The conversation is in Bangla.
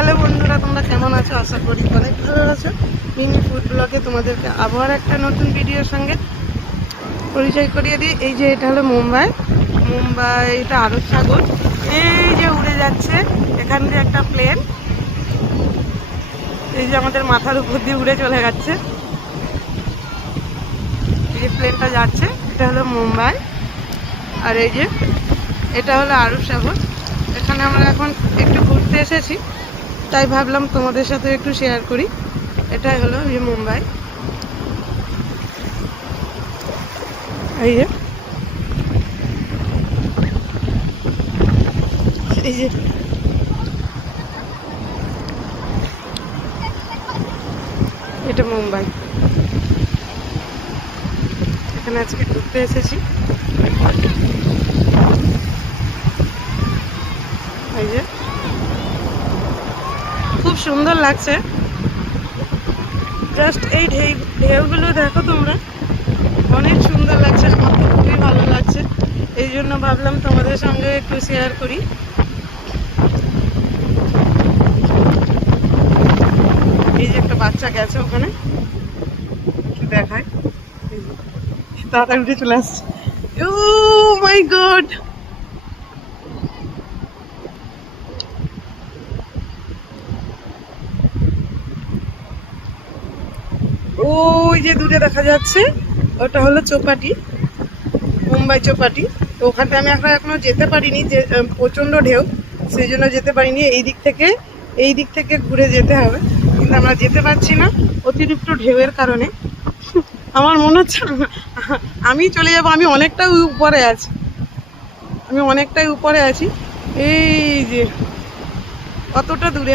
হ্যালো বন্ধুরা, তোমরা কেমন আছো? আশা করি অনেক ভালো আছো। মিনি ফুড ব্লগে তোমাদেরকে আবার একটা নতুন ভিডিওর সঙ্গে পরিচয় করিয়ে দিই। এই যে এটা হলো মুম্বাই। মুম্বাই, এটা আরব সাগর। এই যে উড়ে যাচ্ছে। এখান দিয়ে একটা প্লেন এই যে আমাদের মাথার উপর দিয়ে উড়ে চলে যাচ্ছে। এই যে প্লেনটা যাচ্ছে, এটা হলো মুম্বাই। আর এই যে, এটা হলো আরব সাগর। এখানে আমরা এখন একটু ঘুরতে এসেছি। তাই ভাবলাম তোমাদের সাথে একটু শেয়ার করি। এটাই হলো যে মুম্বাই। এই যে। এই যে। এটা মুম্বাই। এখানে আজকে ঘুরতে এসেছি এই যে খুব সুন্দর লাগছে। জাস্ট এই ঢেউ, ঢেউগুলো দেখো তোমরা। অনেক সুন্দর লাগছে, আমার তো খুবই ভালো লাগছে। এই জন্য ভাবলাম তোমাদের সঙ্গে একটু শেয়ার করি। এই যে একটা বাচ্চা গেছে ওখানে। দেখায় তাড়াতাড়ি চলে আসছে। ও মাই গড ওই যে দূরে দেখা যাচ্ছে, ওটা হলো চৌপাটি, মুম্বাই চৌপাটি। তো ওখানটা আমি এখন এখনও যেতে পারিনি, যে প্রচণ্ড ঢেউ সেই জন্য যেতে পারিনি। এই দিক থেকে, এই দিক থেকে ঘুরে যেতে হবে। কিন্তু আমরা যেতে পারছি না অতিরিক্ত ঢেউয়ের কারণে। আমার মনে হচ্ছে, আমি চলে যাব, আমি অনেকটাই উপরে আছি। আমি অনেকটাই উপরে আছি। এই যে কতটা দূরে